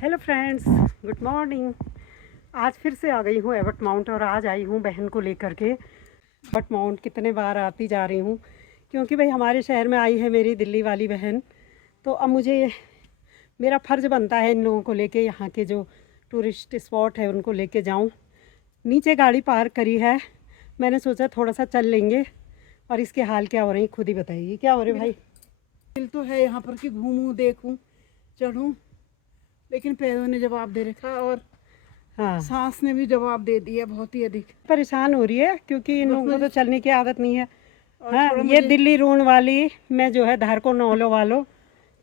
Hello friends, good morning. आज फिर से आ गई हूँ एबट माउंट और आज आई हूँ बहन को लेकर के। एबट माउंट कितने बार आती जा रही हूँ क्योंकि भाई हमारे शहर में आई है मेरी दिल्ली वाली बहन, तो अब मुझे मेरा फ़र्ज़ बनता है इन लोगों को लेके यहाँ के जो टूरिस्ट स्पॉट है उनको लेके जाऊँ। नीचे गाड़ी पार्क करी है, मैंने सोचा थोड़ा सा चल लेंगे। और इसके हाल क्या हो रहे हैं खुद ही बताइए, क्या हो रहे भाई? दिल तो है यहाँ पर कि घूमूं देखूं चढ़ूं, लेकिन पैरों ने जवाब दे रखा और हाँ, सांस ने भी जवाब दे दिया बहुत ही अधिक। परेशान हो रही है क्योंकि इन लोगों को तो चलने की आदत नहीं है। और हाँ, थोड़ा ये दिल्ली रोड वाली मैं जो है धारको नौलो वालो,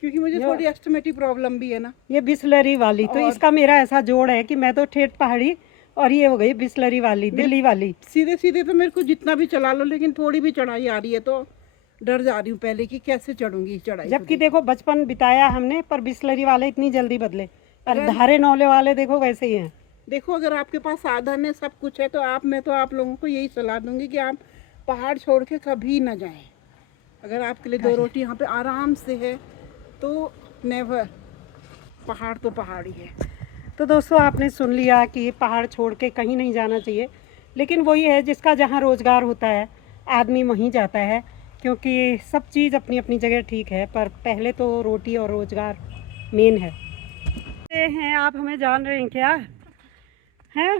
क्योंकि मुझे थोड़ी एस्थमेटिक प्रॉब्लम भी है ना। ये बिस्लरी वाली, तो इसका मेरा ऐसा जोड़ है कि मैं तो ठेठ पहाड़ी और ये हो गई बिस्लरी वाली दिल्ली वाली। सीधे सीधे तो मेरे को जितना भी चला लो, लेकिन थोड़ी भी चढ़ाई आ रही है तो डर जा रही हूँ पहले कि कैसे चढ़ूंगी चढ़ाई। जबकि देखो बचपन बिताया हमने, पर बिस्लरी वाले इतनी जल्दी बदले और धारे नौले वाले देखो वैसे ही हैं। देखो, अगर आपके पास साधन है, सब कुछ है, तो मैं तो आप लोगों को यही सलाह दूंगी कि आप पहाड़ छोड़ के कभी ना जाएं। अगर आपके लिए 2 रोटी यहाँ पे आराम से है तो नेवर। पहाड़ तो पहाड़ ही है। तो दोस्तों आपने सुन लिया कि पहाड़ छोड़ के कहीं नहीं जाना चाहिए, लेकिन वही है जिसका जहाँ रोज़गार होता है आदमी वहीं जाता है, क्योंकि सब चीज़ अपनी अपनी जगह ठीक है, पर पहले तो रोटी और रोज़गार मेन है। ये हैं आप हमें जान रहे हैं क्या? हैं,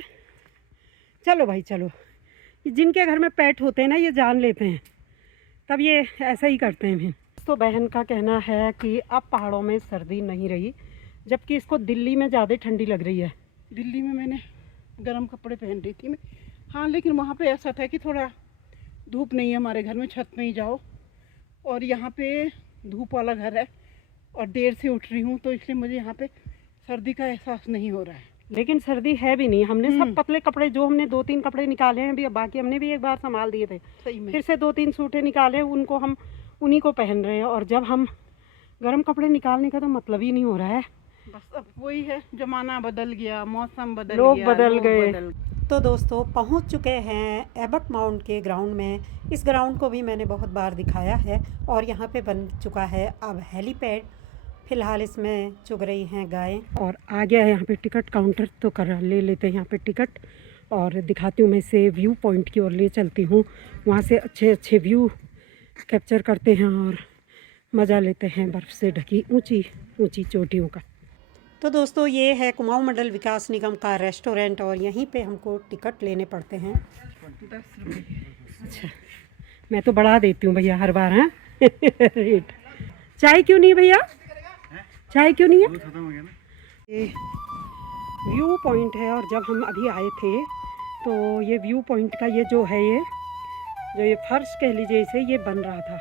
चलो भाई चलो। जिनके घर में पेट होते हैं ना ये जान लेते हैं, तब ये ऐसा ही करते हैं। तो बहन का कहना है कि अब पहाड़ों में सर्दी नहीं रही, जबकि इसको दिल्ली में ज़्यादा ठंडी लग रही है। दिल्ली में मैंने गर्म कपड़े पहन रही थी मैं। हाँ, लेकिन वहाँ पे ऐसा था कि थोड़ा धूप नहीं है हमारे घर में, छत में ही जाओ। और यहाँ पे धूप वाला घर है और देर से उठ रही हूँ, तो इसलिए मुझे यहाँ पे सर्दी का एहसास नहीं हो रहा है। लेकिन सर्दी है भी नहीं। हमने सब पतले कपड़े, जो हमने 2-3 कपड़े निकाले हैं अभी, बाकी हमने भी एक बार संभाल दिए थे, सही में फिर से 2-3 सूटे निकाले, उनको हम उन्हीं को पहन रहे हैं। और जब हम गर्म कपड़े निकालने का तो मतलब ही नहीं हो रहा है। बस अब वही है, जमाना बदल गया, मौसम बदल लोग गया, बदल गए। तो दोस्तों पहुंच चुके हैं एबट माउंट के ग्राउंड में। इस ग्राउंड को भी मैंने बहुत बार दिखाया है और यहाँ पे बन चुका है अब हेलीपैड। फ़िलहाल इसमें चुग रही हैं गायें और आ गया है यहाँ पे टिकट काउंटर, तो कर ले लेते हैं यहाँ पे टिकट और दिखाती हूँ। मैं इसे व्यू पॉइंट की ओर ले चलती हूँ, वहाँ से अच्छे अच्छे व्यू कैप्चर करते हैं और मज़ा लेते हैं बर्फ़ से ढकी ऊंची ऊंची चोटियों का। तो दोस्तों ये है कुमाऊं मंडल विकास निगम का रेस्टोरेंट और यहीं पे हमको टिकट लेने पड़ते हैं 10 रुपये। अच्छा, मैं तो बढ़ा देती हूँ भैया हर बार। हैं रेट। चाय क्यों नहीं भैया, चाय क्यों नहीं है? ये व्यू पॉइंट है और जब हम अभी आए थे तो ये व्यू पॉइंट का ये जो है, ये फर्श कह लीजिए इसे, ये बन रहा था,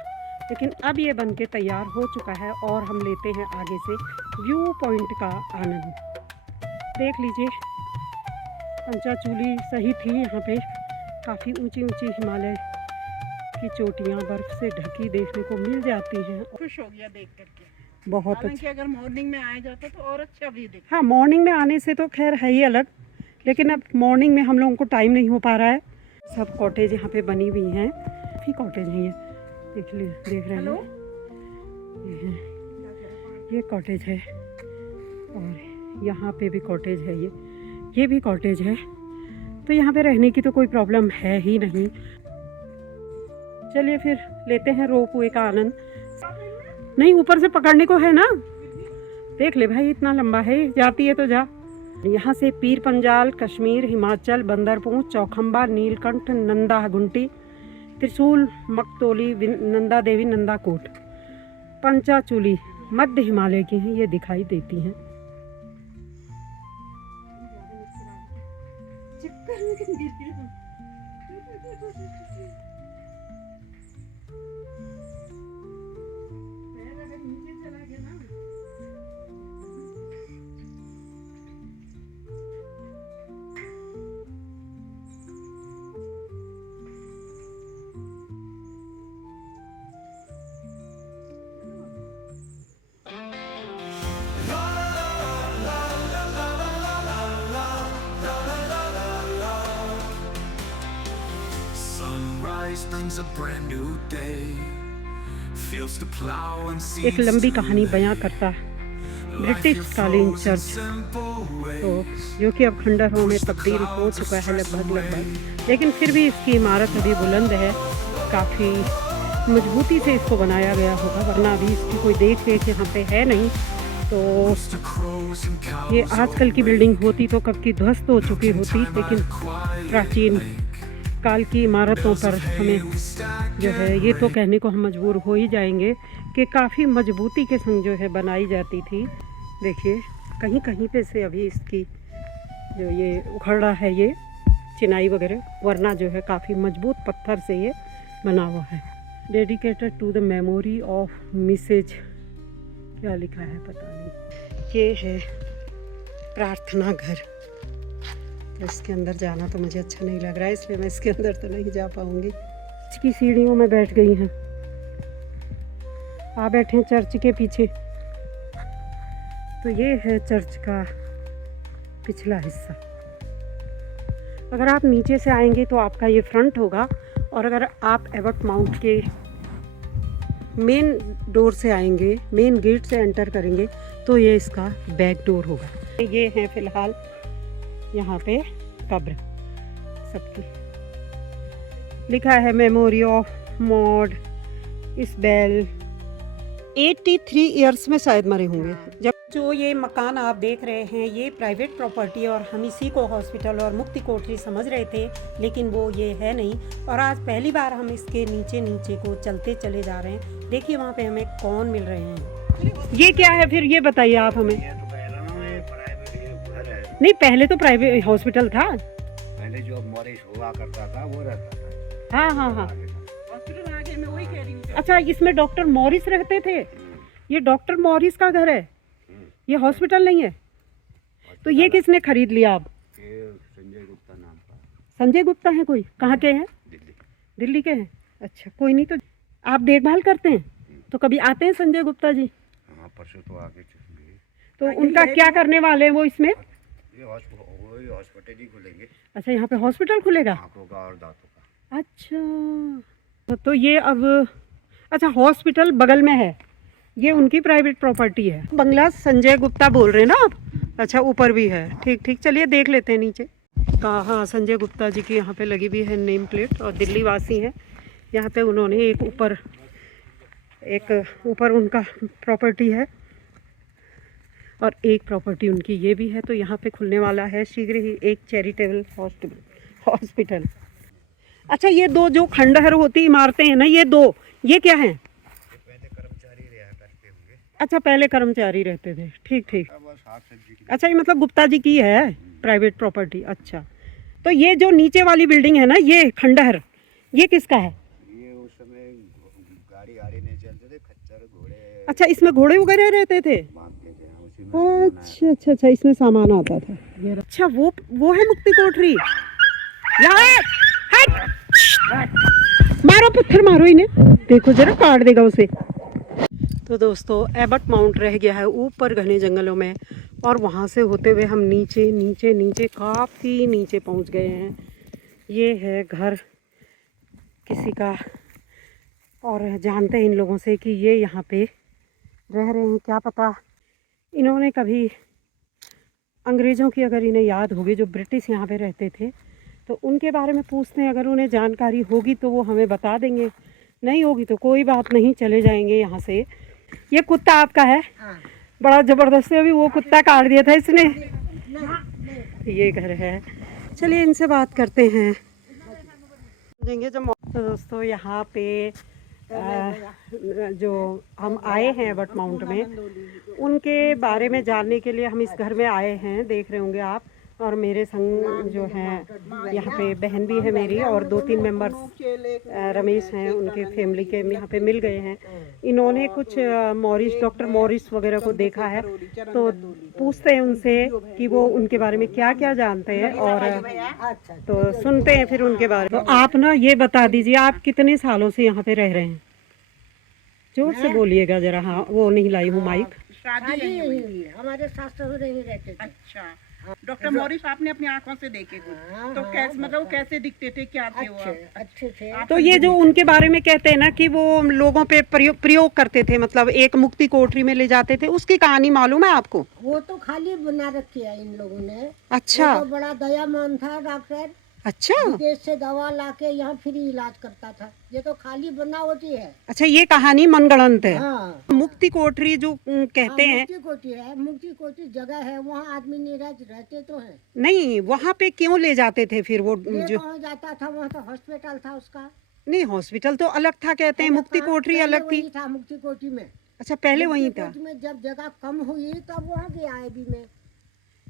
लेकिन अब ये बन के तैयार हो चुका है और हम लेते हैं आगे से व्यू पॉइंट का आनंद। देख लीजिए पंचाचूली सही थी, यहाँ पे काफ़ी ऊंची ऊंची हिमालय की चोटियाँ बर्फ़ से ढकी देखने को मिल जाती हैं। खुश हो गया देख करके। बहुत हालांकि अच्छा। अगर मॉर्निंग में आया जाता तो और अच्छा व्यू दिखता। हाँ, मॉर्निंग में आने से तो खैर है ही अलग, लेकिन अब मॉर्निंग में हम लोगों को टाइम नहीं हो पा रहा है। सब कॉटेज यहाँ पे बनी हुई हैं, काफ़ी कॉटेज हैं ये, देख रहे हैं ये कॉटेज है और यहाँ पे भी कॉटेज है, ये भी कॉटेज है। तो यहाँ पे रहने की तो कोई प्रॉब्लम है ही नहीं। चलिए फिर लेते हैं रोपवे का आनंद। नहीं, ऊपर से पकड़ने को है ना, देख ले भाई इतना लंबा है, जाती है तो जा। यहाँ से पीर पंजाल, कश्मीर, हिमाचल, बंदरपूंछ, चौखंबा, नीलकंठ, नंदा गुंटी, त्रिशूल, मकतोली, नंदा देवी, नंदाकोट, पंचाचूली मध्य हिमालय की हैं, ये दिखाई देती हैं। brings a brand new day, feels the plow and एक seeds लंबी to कहानी lay. बयां करता ब्रिटिश कालीन चर्च, तो जो कि अब खंडहरों में तब्दील हो चुका है लगभग, लेकिन फिर भी इसकी इमारत अभी बुलंद है, काफ़ी मजबूती से इसको बनाया गया होगा, वरना अभी इसकी कोई देख रेख यहाँ पे है नहीं। तो ये आजकल की बिल्डिंग होती तो कब की ध्वस्त हो चुकी होती, लेकिन प्राचीन काल की इमारतों पर हमें जो है ये तो कहने को हम मजबूर हो ही जाएंगे कि काफ़ी मजबूती के संग जो है बनाई जाती थी। देखिए कहीं कहीं पे से अभी इसकी जो ये उखड़ रहा है ये चिनाई वगैरह, वरना जो है काफ़ी मजबूत पत्थर से ये बना हुआ है। Dedicated to the memory of Mrs, क्या लिखा है पता नहीं। ये है प्रार्थना घर, तो इसके अंदर जाना तो मुझे अच्छा नहीं लग रहा है, इसलिए मैं इसके अंदर तो नहीं जा पाऊंगी। इसकी सीढ़ियों में बैठ गई हैं, आ बैठे हैं चर्च के पीछे। तो ये है चर्च का पिछला हिस्सा। अगर आप नीचे से आएंगे तो आपका ये फ्रंट होगा, और अगर आप एबट माउंट के मेन डोर से आएंगे, मेन गेट से एंटर करेंगे, तो ये इसका बैक डोर होगा। ये है फिलहाल यहाँ पे कब्र सबकी, लिखा है memory of mod Isabel, 83 years में शायद मरे होंगे। जब जो ये मकान आप देख रहे हैं ये प्राइवेट प्रॉपर्टी है, और हम इसी को हॉस्पिटल और मुक्ति कोठरी समझ रहे थे, लेकिन वो ये है नहीं। और आज पहली बार हम इसके नीचे नीचे को चलते चले जा रहे हैं। देखिए वहाँ पे हमें कौन मिल रहे हैं। ये क्या है फिर, ये बताइए आप हमें। नहीं, पहले तो प्राइवेट हॉस्पिटल था, पहले जो मॉरिस हुआ करता था वो रहता था। हाँ हाँ हाँ, हॉस्पिटल आगे मैं वही कह रही हूँ। अच्छा इसमें डॉक्टर मॉरिस रहते थे, ये डॉक्टर मॉरिस का घर है, ये हॉस्पिटल नहीं है। तो ये किसने खरीद लिया अब? ये संजय गुप्ता नाम का। संजय गुप्ता है कोई, कहाँ के हैं? दिल्ली। दिल्ली के हैं, अच्छा कोई नहीं। तो आप देखभाल करते हैं, तो कभी आते हैं संजय गुप्ता जी? हाँ परसों तो आगे चलेंगे। तो उनका क्या करने वाले हैं वो इसमें? ये हॉस्पिटल ही खुलेंगे। अच्छा यहाँ पे हॉस्पिटल खुलेगा? आंखों का और दांतों का। अच्छा तो ये अब, अच्छा हॉस्पिटल बगल में है, ये उनकी प्राइवेट प्रॉपर्टी है। बंगला संजय गुप्ता बोल रहे हैं ना आप? अच्छा ऊपर भी है, ठीक ठीक, चलिए देख लेते हैं नीचे। हाँ संजय गुप्ता जी की यहाँ पे लगी भी है नेम प्लेट, और दिल्ली वासी हैं। यहाँ पे उन्होंने एक ऊपर उनका प्रॉपर्टी है, और एक प्रॉपर्टी उनकी ये भी है। तो यहाँ पे खुलने वाला है शीघ्र ही एक चैरिटेबल हॉस्पिटल। अच्छा ये दो जो खंडहर होती इमारतें हैं ना, ये दो, ये क्या हैं? पहले कर्मचारी रहा करते होंगे। अच्छा पहले कर्मचारी रहते थे, ठीक ठीक। अब बस साग सब्जी की। अच्छा ये मतलब गुप्ता जी की है प्राइवेट प्रॉपर्टी। अच्छा तो ये जो नीचे वाली बिल्डिंग है ना, ये खंडहर, ये किसका है? ये उस समय गाड़ी आड़ी नहीं चलते थे, खच्चर घोड़े अच्छा इसमें घोड़े वगैरह रहते थे? भागते थे, उसी में सामान आया। अच्छा अच्छा अच्छा, इसमें सामान आता था। अच्छा वो है मुक्ति कोठरी। यार हट, मारो पत्थर मारो इन्हें, देखो जरा काट देगा उसे। तो दोस्तों एबट माउंट रह गया है ऊपर घने जंगलों में, और वहाँ से होते हुए हम नीचे नीचे नीचे काफ़ी नीचे पहुँच गए हैं। ये है घर किसी का, और जानते हैं इन लोगों से कि ये यहाँ पे रह रहे हैं। क्या पता इन्होंने कभी अंग्रेज़ों की, अगर इन्हें याद होगी, जो ब्रिटिश यहाँ पे रहते थे, तो उनके बारे में पूछते हैं। अगर उन्हें जानकारी होगी तो वो हमें बता देंगे, नहीं होगी तो कोई बात नहीं, चले जाएंगे यहाँ से। ये कुत्ता आपका है? हाँ। बड़ा ज़बरदस्त है, अभी वो कुत्ता काट दिया था इसने। ये घर है, चलिए इनसे बात करते हैं। देंगे जब। तो दोस्तों यहाँ पे जो हम आए हैं एबट माउंट में, उनके बारे में जानने के लिए हम इस घर में आए हैं, देख रहे होंगे आप। और मेरे संग जो हैं यहाँ पे बहन भी है मेरी, और 2-3 मेंबर्स रमेश हैं, उनके फैमिली के यहाँ पे मिल गए हैं। इन्होंने कुछ डॉक्टर मॉरिस वगैरह को देखा है, तो पूछते हैं उनसे कि वो उनके बारे में क्या क्या जानते हैं, और तो सुनते हैं फिर उनके बारे में। तो आप ना ये बता दीजिए, आप कितने सालों से यहाँ पे रह रहे हैं? जोर से बोलिएगा ज़रा। हाँ वो नहीं लाई हूँ माइक। शादी शादी यहीं यही हुई? हुई है, हमारे सास ससुर यहीं रहते थे। अच्छा, डॉक्टर मॉरिस आपने अपनी आंखों से देखे कुछ? हाँ, तो हाँ, कैसे, मतलब वो बता। कैसे दिखते थे, क्या थे वो? अच्छे अच्छे थे। आप तो ये जो उनके बारे में कहते हैं ना कि वो लोगों पे प्रयोग करते थे, मतलब एक मुक्ति कोठरी में ले जाते थे, उसकी कहानी मालूम है आपको? वो तो खाली बना रखी है इन लोगों ने। अच्छा वो तो बड़ा दयामान था डॉक्टर, अच्छा विदेश से दवा लाके यहाँ फ्री इलाज करता था। ये तो खाली बनावटी है। अच्छा, ये कहानी मनगढ़ंत है। हाँ, मुक्ति कोठरी जो कहते हैं, मुक्ति कोठी है, मुक्ति कोठी जगह है, वहाँ आदमी नीरज रहते तो हैं। नहीं वहाँ पे क्यों ले जाते थे फिर वो ये जो? कहाँ जाता था, वहाँ तो हॉस्पिटल था उसका। नहीं हॉस्पिटल तो अलग था कहते हैं, मुक्ति कहाँ? कोठरी पहले अलग थी। वही था मुक्ति कोठी में। अच्छा पहले वहीं मुक्ति था। कोठी में जब जगह कम हुई तब वहाँ गया एबी में।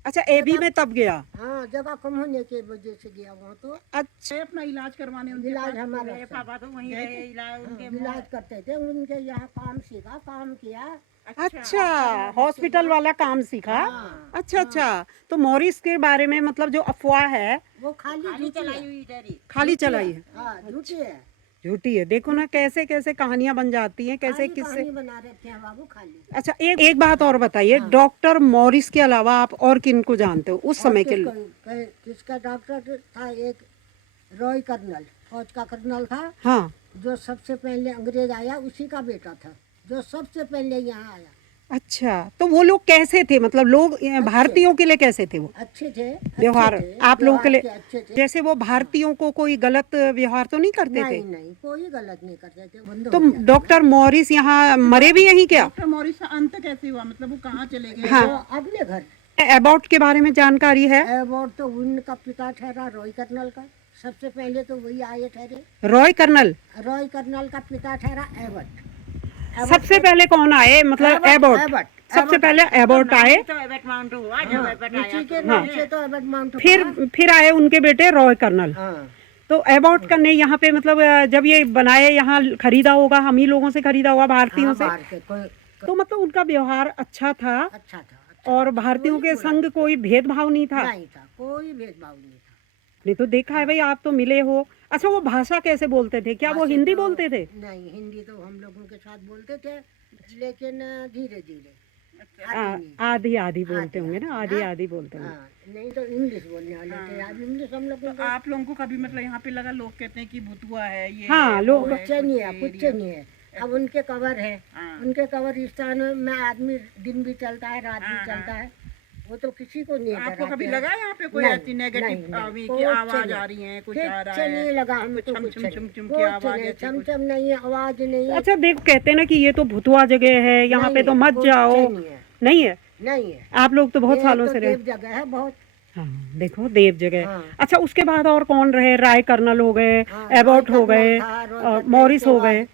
अच्छा एबी में तब गया। हाँ, जगह कम होने की वजह से गया वहाँ तो। अच्छा गए अपना इलाज करवाने उनके इलाज पास? हमारा गए, सब। पापा तो वहीं रहे, इलाज उनके इलाज करते थे, उनके यहाँ काम सीखा, काम किया। अच्छा, हॉस्पिटल वाला काम सीखा। हाँ, अच्छा अच्छा, तो मॉरिस के बारे में मतलब जो अफवाह है वो खाली चलाई हुई खाली चलाई है, हाँ, झूठी है। झूठी है। देखो ना कैसे कैसे कहानियां बन जाती हैं, कैसे खाली किससे। कहानी बना रखे हैं बाबू, खाली। अच्छा एक बात और बताइए, डॉक्टर मॉरिस के अलावा आप और किन को जानते हो उस समय के? किसका डॉक्टर था? एक रॉय कर्नल, फौज का कर्नल था, हाँ जो सबसे पहले अंग्रेज आया उसी का बेटा था, जो सबसे पहले यहाँ आया। अच्छा, तो वो लोग कैसे थे, मतलब लोग भारतीयों के लिए कैसे थे वो? अच्छे थे, अच्छे व्यवहार थे, आप लोगों के लिए व्यवहार अच्छे थे। जैसे वो भारतीयों को कोई गलत व्यवहार तो नहीं करते थे? नहीं नहीं, कोई गलत नहीं करते थे। बंद तो हो गया। डॉक्टर मॉरिस यहाँ मरे भी यहीं क्या? डॉक्टर मॉरिस का अंत कैसे हुआ, मतलब वो कहाँ चले गए? हाँ। वो अपने घर। एबॉट के बारे में जानकारी है? अवार्ड तो उनका पिता ठहरा, रॉय कर्नल का। सबसे पहले तो वही आए ठहरे। रॉय कर्नल रॉय कर्नल का पिता ठहरा एबट। सबसे पहले कौन आए, मतलब एबॉट? एबट सबसे पहले एबॉट आए, उसी के नाम से तो एबट माउंट फिर आए उनके बेटे रॉय कर्नल। हाँ, तो एबॉट का ने यहाँ पे मतलब जब ये बनाए यहाँ खरीदा होगा, हम ही लोगों से खरीदा होगा, भारतीयों से। बाहर के कोई तो मतलब उनका व्यवहार अच्छा था अच्छा था। और भारतीयों के संग कोई भेदभाव नहीं था। नहीं था, कोई भेदभाव नहीं था। नहीं तो देखा है भाई, आप तो मिले हो। अच्छा वो भाषा कैसे बोलते थे, क्या वो भाषा हिंदी तो- बोलते थे? नहीं, हिंदी तो हम लोगों के साथ बोलते थे, लेकिन धीरे धीरे। आधी आधी बोलते होंगे ना, आधी आधी बोलते होंगे। हाँ, नहीं तो इंग्लिश बोलने वाले थे। अब इंग्लिश हम लोग तो आप लोगों को कभी मतलब यहाँ पे लगा, लोग कहते हैं कि भुतुआ है ये हाँ, है, लोग- वो है, कुछ नहीं है, कुछ कुछ नहीं है। अब उनके कवर है, हाँ। उनके कब्रिस्तान में आदमी दिन भी चलता है, रात भी चलता है। वो तो किसी को नहीं आपको डराते कभी हैं। लगा यहाँ पे कोई नहीं, ऐसी नेगेटिव नहीं, की कुछ आवाज नहीं। आ रही है, कुछ कुछ आ रहा नहीं है? लगा हमको, छम कुछ छम नहीं। छम छम की कुछ आवाज नहीं, ऐसे छम कुछ? छम नहीं है, आवाज नहीं है। अच्छा देख, कहते हैं ना कि ये तो भुतवा जगह है, यहाँ पे तो मत कुछ जाओ। नहीं है, नहीं है? नहीं है। आप लोग तो बहुत ये सालों तो से रहे। देव जगह है बहुत। हाँ देखो देव जगह। हाँ। अच्छा उसके बाद और कौन रहे? राय कर्नल हो गए, हाँ, एबॉट रॉय हो गए, कर्नल था, रॉय कर्नल मॉरिस के हो बाद- गए,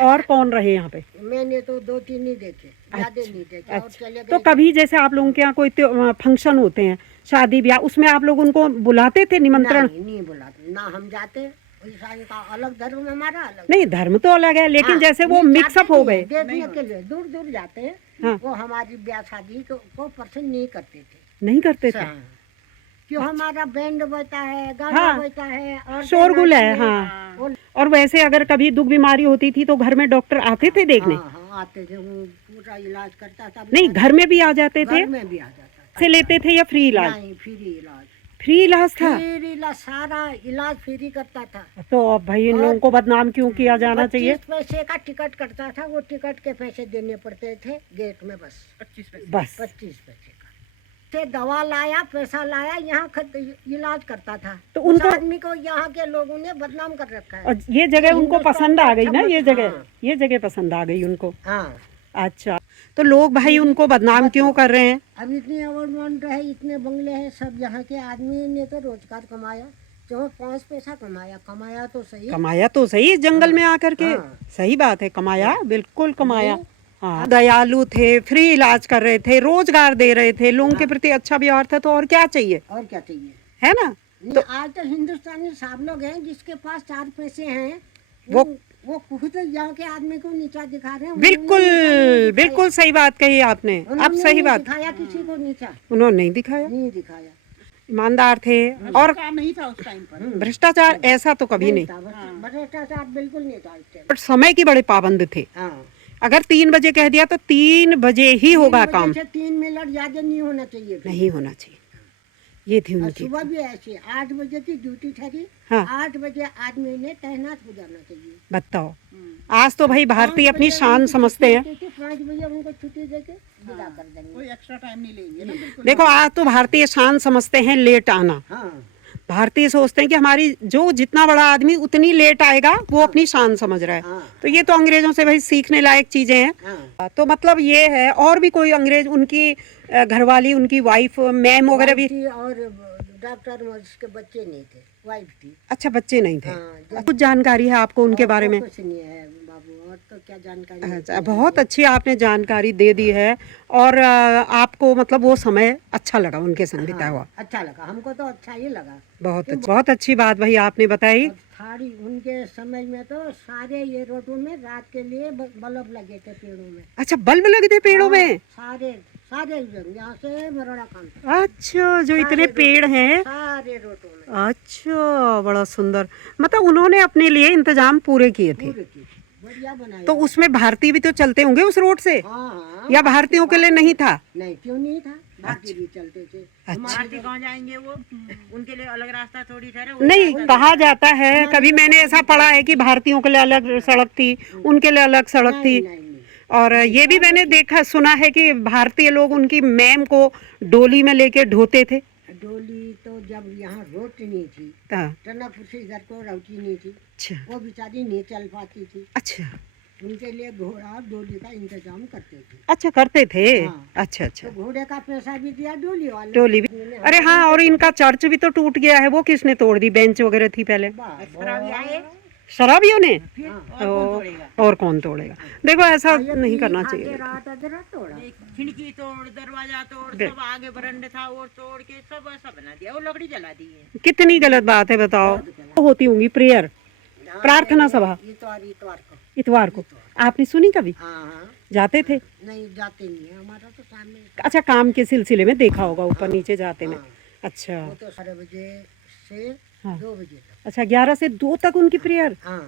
और कौन रहे यहाँ पे? मैंने तो 2-3 ही देखे, ज्यादा नहीं देखे। और चले तो गए कभी जैसे आप लोगों के यहाँ कोई फंक्शन होते हैं, शादी ब्याह, उसमें आप लोग उनको बुलाते थे, निमंत्रण? नहीं बुलाते ना, हम जाते। ईसाई का अलग धर्म, हमारा अलग। नहीं धर्म तो अलग है, लेकिन हाँ, जैसे वो नहीं, मिक्सअप जाते हो नहीं गए। हैं, देखने के लिए दूर दूर जाते हैं। हाँ। वो हमारी ब्याह शादी को पसंद नहीं करते थे। नहीं करते थे? हाँ। क्यों, हमारा बैंड बजता है, गाना हाँ। बजता है और शोरगुल है। हाँ। और और वैसे अगर कभी दुख बीमारी होती थी तो घर में डॉक्टर आते थे देखने? हाँ, आते थे, वो पूरा इलाज करता था। नहीं घर में भी आ जाते थे? घर में भी आ जाता से लेते थे या फ्री था। इलाज? नहीं, फ्री इलाज। फ्री इलाज था? फ्री इलाज, सारा इलाज फ्री करता था। तो अब भाई इन लोगों को बदनाम क्यों किया जाना चाहिए? 25 पैसे का टिकट कटता था, वो टिकट के पैसे देने पड़ते थे गेट में, बस 25 पैसे? बस 25 पैसे का। से दवा लाया, पैसा लाया, यहाँ इलाज करता था। तो उस उनको- आदमी को यहाँ के लोगों ने बदनाम कर रखा है। और ये जगह उनको हिंदुस्तान पसंद आ गई ना, का ये अच्छा जगह, हाँ। ये जगह पसंद आ गई उनको। हाँ, अच्छा तो लोग भाई उनको बदनाम क्यों कर रहे हैं? अब इतने अवार्ड है, इतने बंगले हैं, सब यहाँ के आदमी ने तो रोजगार कमाया, जो 5 पैसा कमाया तो सही। कमाया तो सही, जंगल में आकर के। हाँ। सही बात है, कमाया, बिल्कुल कमाया। हाँ, दयालु थे, फ्री इलाज कर रहे थे, रोजगार दे रहे थे, लोगों के प्रति अच्छा व्यवहार था, तो और क्या चाहिए, और क्या चाहिए? है ना? नहीं, आज तो हिंदुस्तानी सब लोग हैं, जिसके पास 4 पैसे हैं, वो खुद यहाँ के आदमी को नीचा दिखा रहे हैं। बिल्कुल बिल्कुल सही बात कही आपने। अब उन्होंने सही नहीं बात, दिखाया किसी को नीचा, उन्होंने नहीं दिखाया, नहीं दिखाया। ईमानदार थे। और काम नहीं था उस टाइम पर? भ्रष्टाचार ऐसा तो कभी नहीं, था, भ्रष्टाचार बिल्कुल नहीं था इस टाइम। पर समय की बड़े पाबंद थे। हाँ, अगर 3 बजे कह दिया तो 3 बजे ही होगा 3 काम, बजे से 3 मिनट ज्यादा नहीं होना चाहिए फिर। नहीं होना चाहिए। ये थी और उनकी। सुबह भी ऐसे 8 बजे की ड्यूटी ठहरी, हाँ। 8 बजे आदमी ने तैनात हो जाना चाहिए। बताओ, आज तो भाई भारतीय 5 अपनी बजे शान उनकी समझते छुट्टी हैं। होती थी, 5 बजे उनको छुट्टी देके विदा कर देंगे। कोई एक्स्ट्रा टाइम नहीं लेंगे ना, बिल्कुल। देखो आज तो भारतीय शान समझते हैं लेट आना। हाँ भारतीय सोचते हैं कि हमारी जो जितना बड़ा आदमी उतनी लेट आएगा वो अपनी शान समझ रहा है। हाँ तो ये तो अंग्रेजों से भाई सीखने लायक चीजें हैं। हाँ। तो मतलब ये है, और भी कोई अंग्रेज उनकी घरवाली, उनकी वाइफ, मैम वगैरह भी? वाइफ थी और डॉक्टर मॉरिस के बच्चे नहीं थे, वाइफ थी। अच्छा, बच्चे नहीं थे। हाँ, कुछ जानकारी है आपको उनके और बारे तो में? कुछ नहीं है बाबू, और तो क्या जानकारी अच्छा, है? बहुत अच्छी आपने जानकारी दे दी है। और आपको मतलब वो समय अच्छा लगा उनके संग बिताया हुआ? अच्छा लगा, हमको तो अच्छा ही लगा। बहुत अच्छी बात भाई आपने बताई। और सारी उनके समय में तो सारे ये रोडों में रात के लिए बल्ब लगे थे पेड़ों में। अच्छा, बल्ब लगे थे पेड़ों में? सारे सारे यहाँ से बरोड़ा काम अच्छा, जो इतने पेड़ हैं। सारे रोडों में अच्छा, बड़ा सुंदर। मतलब उन्होंने अपने लिए इंतजाम पूरे किए थे। पूरे की बढ़िया बनाया। तो उसमें भारतीय भी तो चलते होंगे उस रोड से, हाँ हाँ, या भारतीयों के लिए नहीं था? नहीं क्यों नहीं था, भारतीय भी चलते थे। अच्छा, कहाँ जाएंगे वो? उनके लिए अलग रास्ता थोड़ी ठहरा। नहीं कहा जाता है, कभी मैंने ऐसा पढ़ा है कि भारतीयों के लिए अलग सड़क थी, उनके लिए अलग सड़क थी। नहीं नहीं और ये भी मैंने देखा सुना है कि भारतीय लोग उनकी मैम को डोली में लेके ढोते थे। डोली तो जब यहाँ रोड नहीं थी, हाँ, टनकपुर से इधर को रौटी नहीं थी, अच्छा वो बेचारी नहीं चल पाती थी, अच्छा उनके लिए घोड़ा डोली का इंतजाम करते थे। अच्छा, करते थे। हाँ। अच्छा अच्छा, तो घोड़े का पैसा भी दिया डोली वाले। डोली भी। अरे हाँ, और इनका चर्च भी तो टूट गया है, वो किसने तोड़ दी? बेंच वगैरह थी पहले शराबियों ने। और कौन तोड़ेगा? देखो ऐसा नहीं करना चाहिए। रात अदरा तोड़ा। खिड़की तोड़, दरवाजा तोड़, सब आगे बरंडे था वो तोड़ के सब ऐसा बना दिया, वो लकड़ी जला दी है। कितनी गलत बात है बताओ। होती होंगी प्रेयर, प्रार्थना सभा इतवार को। आपने सुनी कभी? हाँ हाँ, जाते थे? नहीं जाते नहीं है, हमारा तो सामने। अच्छा, काम के सिलसिले में देखा होगा ऊपर नीचे जाते में। हाँ। अच्छा वो तो 12 बजे से हाँ। 2 बजे तक। अच्छा, 11 से 2 तक उनकी प्रेयर। हाँ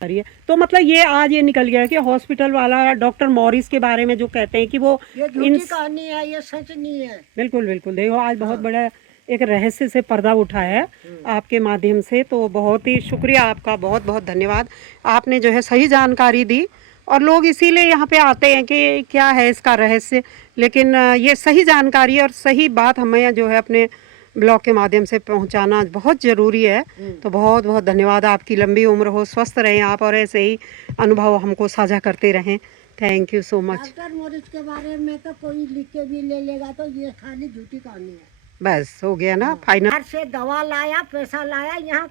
है। तो मतलब ये आज ये निकल गया कि हॉस्पिटल वाला डॉक्टर मॉरिस के बारे में जो कहते हैं कि वो ये झूठी कहानी है, ये सच नहीं है। बिल्कुल बिल्कुल। देखो आज बहुत बड़ा एक रहस्य से पर्दा उठा है आपके माध्यम से। तो बहुत ही शुक्रिया आपका, बहुत बहुत धन्यवाद। आपने जो है सही जानकारी दी, और लोग इसीलिए यहाँ पे आते हैं कि क्या है इसका रहस्य। लेकिन ये सही जानकारी और सही बात हमें जो है अपने ब्लॉग के माध्यम से पहुंचाना बहुत ज़रूरी है। तो बहुत बहुत धन्यवाद। आपकी लंबी उम्र हो, स्वस्थ रहें आप, और ऐसे ही अनुभव हमको साझा करते रहें। Thank you so much. Doctor Morris के बारे में तो कोई लिख के भी ले लेगा तो ये खाली झूठी कहानी है। बस हो गया ना फाइनल। बाहर से दवा लाया, पैसा लाया, यहाँ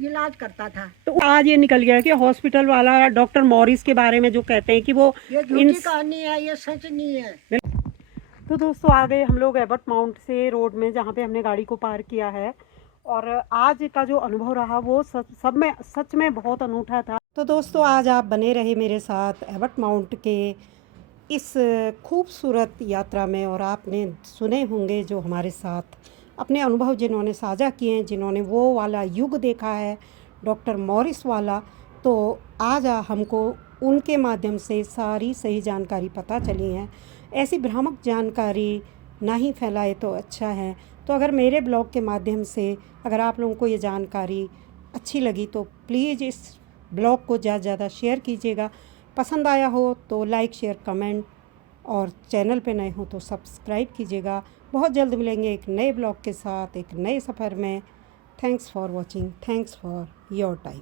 इलाज करता था। तो आज ये निकल गया कि हॉस्पिटल वाला डॉक्टर मॉरिस के बारे में जो कहते हैं कि वो ये झूठी कहानी है, ये सच नहीं है। तो दोस्तों आ गए हम लोग एबर्ट माउंट से रोड में, जहाँ पे हमने गाड़ी को पार्क किया है। और आज का जो अनुभव रहा वो सच में बहुत अनूठा था। तो दोस्तों आज आप बने रहे मेरे साथ एबर्ट माउंट के इस खूबसूरत यात्रा में, और आपने सुने होंगे जो हमारे साथ अपने अनुभव जिन्होंने साझा किए हैं, जिन्होंने वो वाला युग देखा है डॉक्टर मॉरिस वाला। तो आज हमको उनके माध्यम से सारी सही जानकारी पता चली है। ऐसी भ्रामक जानकारी ना ही फैलाए तो अच्छा है। तो अगर मेरे ब्लॉग के माध्यम से अगर आप लोगों को ये जानकारी अच्छी लगी तो प्लीज़ इस ब्लॉग को ज़्यादा से ज़्यादा शेयर कीजिएगा। पसंद आया हो तो लाइक शेयर कमेंट, और चैनल पे नए हो तो सब्सक्राइब कीजिएगा। बहुत जल्द मिलेंगे एक नए ब्लॉग के साथ, एक नए सफ़र में। Thanks for watching, thanks for your time.